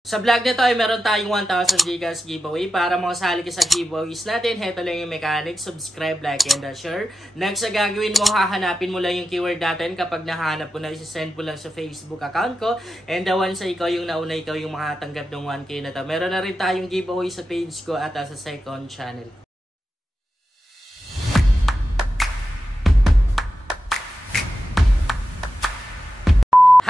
Sa vlog na to ay meron tayong 1,000 gigas giveaway. Para makasali ka sa giveaways natin, heto lang yung mechanics, subscribe, like, and share. Next na gagawin mo, hahanapin mo lang yung keyword natin. Kapag nahanap mo na, isasend mo lang sa Facebook account ko. And once ikaw yung nauna, ikaw yung makatanggap ng 1K na to. Meron na rin tayong giveaway sa page ko at sa second channel.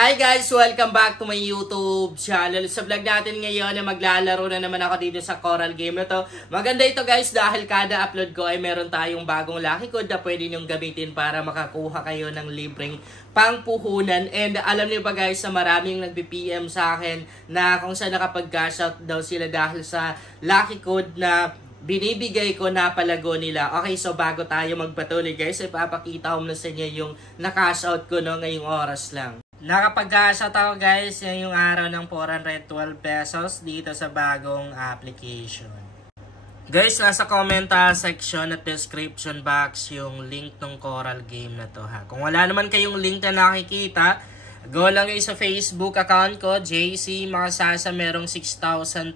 Hi guys! Welcome back to my YouTube channel. Sa vlog natin ngayon na maglalaro na naman ako dito sa Coral game na to. Maganda ito guys dahil kada upload ko ay meron tayong bagong lucky code na pwede nyong gamitin para makakuha kayo ng libreng pangpuhunan. And alam niyo ba guys na maraming nagpi-PM sa akin na kung saan nakapag-cash out daw sila dahil sa lucky code na binibigay ko na palago nila. Okay, so bago tayo magpatuloy guys, ipapakita ko na sa inyo yung na-cash out ko no, ngayong oras lang. Nakapag-cash out ako guys, yan yung araw ng 412 pesos dito sa bagong application. Guys, nasa comment section at description box yung link ng Coral game na to ha. Kung wala naman kayong link na nakikita, go lang kayo sa Facebook account ko, JC Makasasa, merong 6,200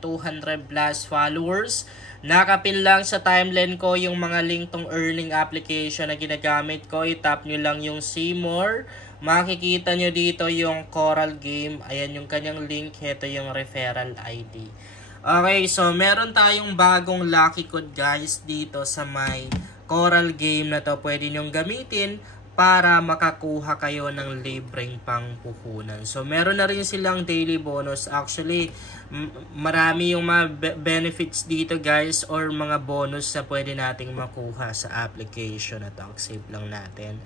plus followers. Nakapin lang sa timeline ko yung mga link tong earning application na ginagamit ko. I-tap nyo lang yung see more. Makikita nyo dito yung Coral game. Ayan yung kanyang link. Ito yung referral ID. Okay, so meron tayong bagong lucky code guys dito sa may Coral game na to. Pwede nyong gamitin para makakuha kayo ng libreng pangpuhunan. So, meron na rin silang daily bonus. Actually, marami yung mga benefits dito guys or mga bonus na pwede nating makuha sa application na to. Save lang natin.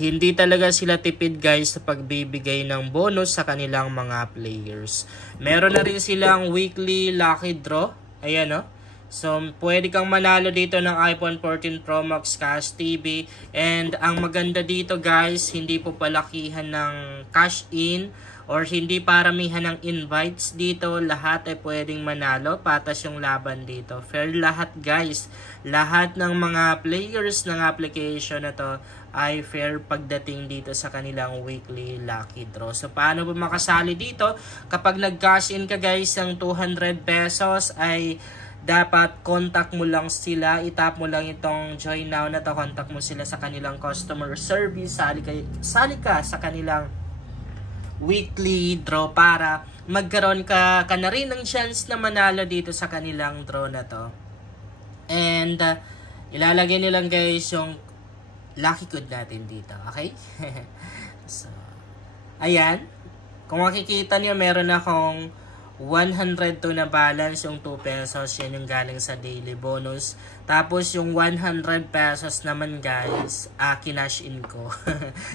Hindi talaga sila tipid guys sa pagbibigay ng bonus sa kanilang mga players. Meron na rin silang weekly lucky draw. Ayan o. So, pwede kang manalo dito ng iPhone 14 Pro Max Cash TV. And ang maganda dito guys, hindi po palakihan ng cash in or hindi paramihan ng invites dito. Lahat ay pwedeng manalo. Patas yung laban dito. Fair lahat guys. Lahat ng mga players ng application na to ay fair pagdating dito sa kanilang weekly lucky draw. So, paano ba makasali dito? Kapag nag-cash in ka guys ng 200 pesos ay dapat contact mo lang sila, itap mo lang itong join now na to, contact mo sila sa kanilang customer service, sali ka sa kanilang weekly draw para magkaroon ka na rin ng chance na manalo dito sa kanilang draw na to. And ilalagay nilang guys yung lucky code natin dito, okay? So, ayan, kung makikita niyo meron akong 102 na balance, yung 2 pesos, yan yung galing sa daily bonus. Tapos yung 100 pesos naman guys, kinash in ko.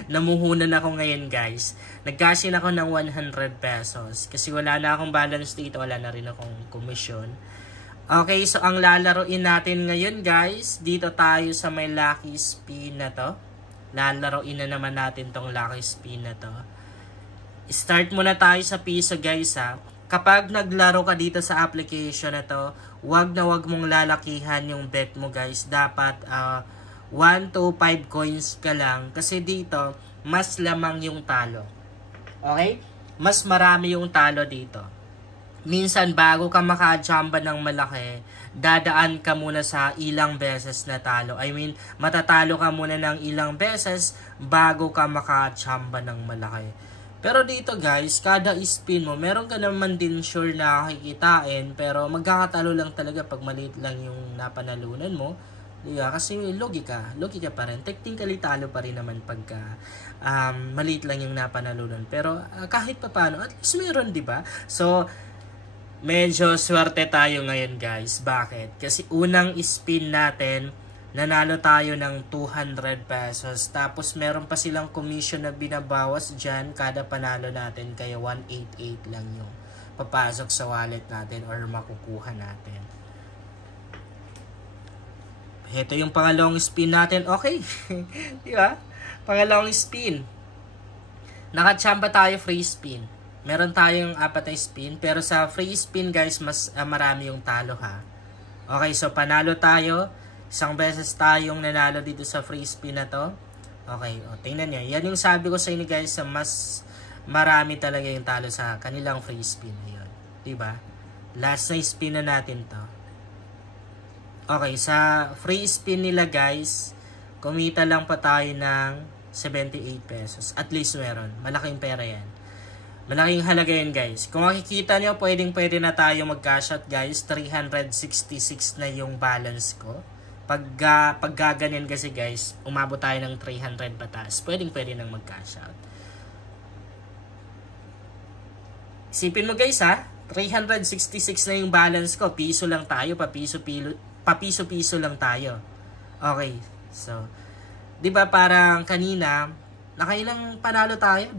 Namuhunan ako ngayon guys. Nag-cash in ako ng 100 pesos. Kasi wala na akong balance dito, wala na rin akong komisyon. Okay, so ang lalaroin natin ngayon guys, dito tayo sa may lucky spin na to. Lalaroin na naman natin tong lucky spin na to. Start muna tayo sa piso guys ha. Kapag naglaro ka dito sa application na to, wag na wag mong lalakihan yung bet mo guys. Dapat 1 to 5 coins ka lang. Kasi dito, mas lamang yung talo. Okay? Mas marami yung talo dito. Minsan, bago ka makajamba ng malaki, dadaan ka muna sa ilang beses na talo. I mean, matatalo ka muna ng ilang beses bago ka makajamba ng malaki. Pero dito guys, kada spin mo, meron ka naman din sure na kikitain, pero magkakatalo lang talaga pag maliit lang yung napanalunan mo. Diba? Kasi logika pa rin. Technically talo pa rin naman pagka maliit lang yung napanalunan. Pero kahit pa paano, at least meron, diba? So, medyo swerte tayo ngayon guys. Bakit? Kasi unang spin natin, nanalo tayo ng 200 pesos. Tapos meron pa silang commission na binabawas dyan kada panalo natin. Kaya 188 lang yung papasok sa wallet natin or makukuha natin. Ito yung pangalawang spin natin. Okay. Diba? Pangalawang spin. Nakachamba tayo free spin. Meron tayong 4 na spin. Pero sa free spin guys, mas marami yung talo ha. Okay, so panalo tayo. Isang beses tayong nanalo dito sa free spin na to. Okay, o, tingnan nyo. Yan yung sabi ko sa inyo guys, mas marami talaga yung talo sa kanilang free spin. Ayun. Diba? Last na spin na natin to. Okay, sa free spin nila guys, kumita lang pa tayo ng 78 pesos. At least meron. Malaking pera yan. Malaking halaga yan guys. Kung makikita nyo, pwede na tayo mag-cash out guys. 366 na yung balance ko. Pag gaganyan kasi guys, umabot tayo ng 300 patas. Pwede nang mag-cash out. Isipin mo guys ha, 366 na yung balance ko. Piso lang tayo, papiso-piso lang tayo. Okay, so, di ba parang kanina, nakailang panalo tayo?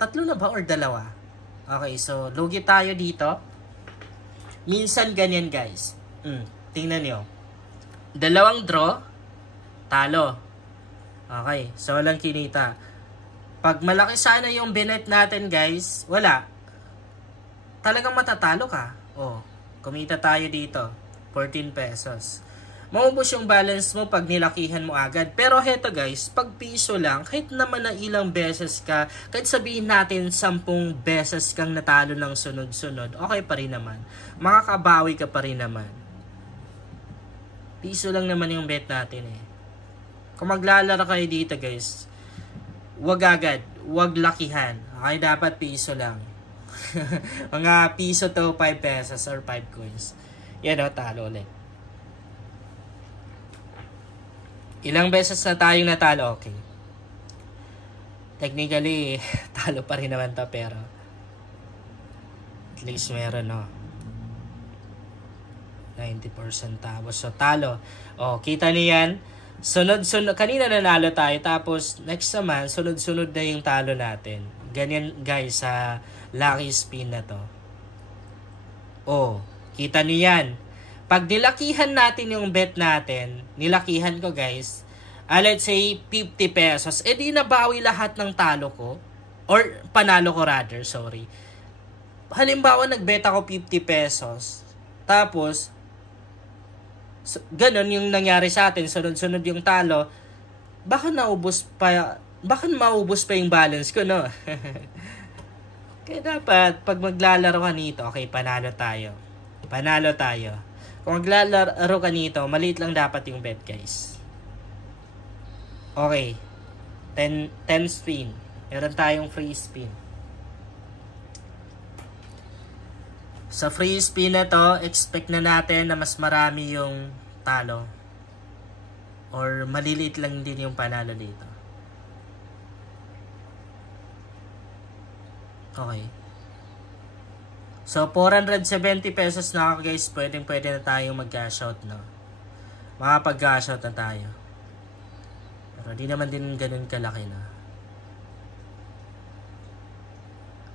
Tatlo na ba or dalawa? Okay, so, lugi tayo dito. Minsan ganyan guys. Tingnan nyo. Dalawang draw, talo. Okay, so walang kinita. Pag malaki sana yung binet natin guys, wala. Talagang matatalo ka. Oh, kumita tayo dito. 14 pesos. Maubos yung balance mo pag nilakihan mo agad. Pero heto guys, pag piso lang, kahit naman na ilang beses ka, kahit sabihin natin 10 beses kang natalo ng sunod-sunod, okay pa rin naman. Makakabawi ka pa rin naman. Piso lang naman yung bet natin eh. Kung maglalaro kayo dito guys, wag agad, wag lakihan. Okay, dapat piso lang. Mga piso to 5 pesos or 5 coins. Yan o, talo ulit. Ilang beses na tayong natalo, okay. Technically, talo pa rin naman to, pero at least meron, no. 90% tapos. So, talo. O, kita niyo yan. Sunod-sunod. Kanina nanalo tayo, tapos next naman, sunod-sunod na yung talo natin. Ganyan, guys, sa lucky spin na to. O, kita niyo yan. Pag nilakihan natin yung bet natin, nilakihan ko guys, let's say 50 pesos, di nabawi lahat ng talo ko, or panalo ko rather, sorry. Halimbawa, nagbet ako 50 pesos, tapos, ganun yung nangyari sa atin, sunod-sunod yung talo, baka maubos pa yung balance ko, no? Kaya dapat, pag maglalaro ka nito, okay, panalo tayo. Kung maglalaro ka nito, maliit lang dapat yung bet, guys. Okay. 10 spin. Meron tayong free spin. Sa free spin na to, expect na natin na mas marami yung talo. Or maliliit lang din yung panalo dito. Okay. So, 470 pesos na ako guys. Pwede na tayong mag-cash out, no? Makapag-cash out na tayo. Pero di naman din ganun kalaki, no?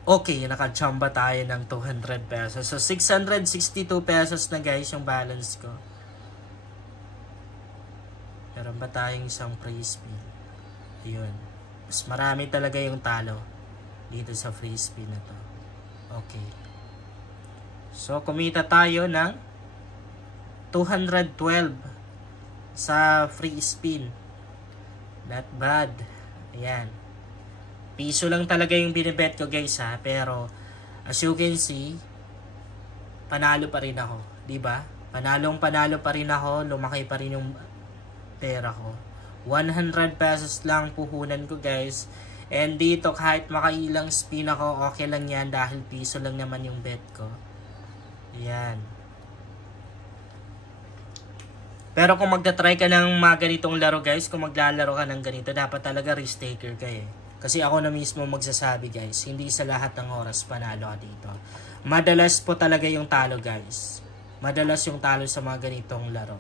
Okay, nakachamba tayo ng 200 pesos. So, 662 pesos na guys yung balance ko. Meron ba tayong isang free spin? Ayun. Mas marami talaga yung talo dito sa free spin na to. Okay. So, kumita tayo ng 212 sa free spin. Not bad. Ayan. Piso lang talaga yung binibet ko guys ha. Pero, as you can see, panalo pa rin ako. Diba? Panalo pa rin ako. Lumaki pa rin yung pera ko. 100 pesos lang puhunan ko guys. And dito kahit makailang spin ako, okay lang yan. Dahil piso lang naman yung bet ko. Ayan. Pero kung magta-try ka ng mga ganitong laro guys, kung maglalaro ka ng ganito, dapat talaga risk taker ka eh. Kasi ako na mismo magsasabi guys, hindi sa lahat ng oras panalo ka dito. Madalas po talaga yung talo guys. Madalas yung talo sa mga ganitong laro.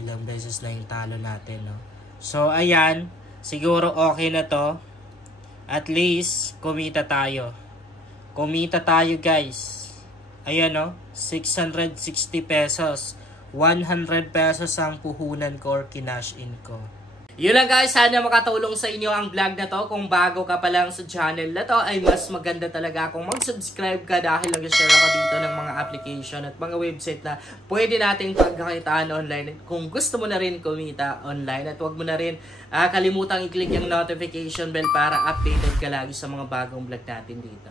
Ilang beses na yung talo natin, no? So, ayan. Siguro okay na to. At least, kumita tayo. Kumita tayo guys. Ayan o, 660 pesos. 100 pesos ang puhunan ko or kinash in ko. Yun lang guys, sana makatulong sa inyo ang vlog na to. Kung bago ka pa lang sa channel na to, ay mas maganda talaga kung mag-subscribe ka dahil nag-share ako dito ng mga application at mga website na pwede nating pagkakitaan online. Kung gusto mo na rin kumita online, at huwag mo na rin kalimutang i-click yung notification bell para updated ka lagi sa mga bagong vlog natin dito.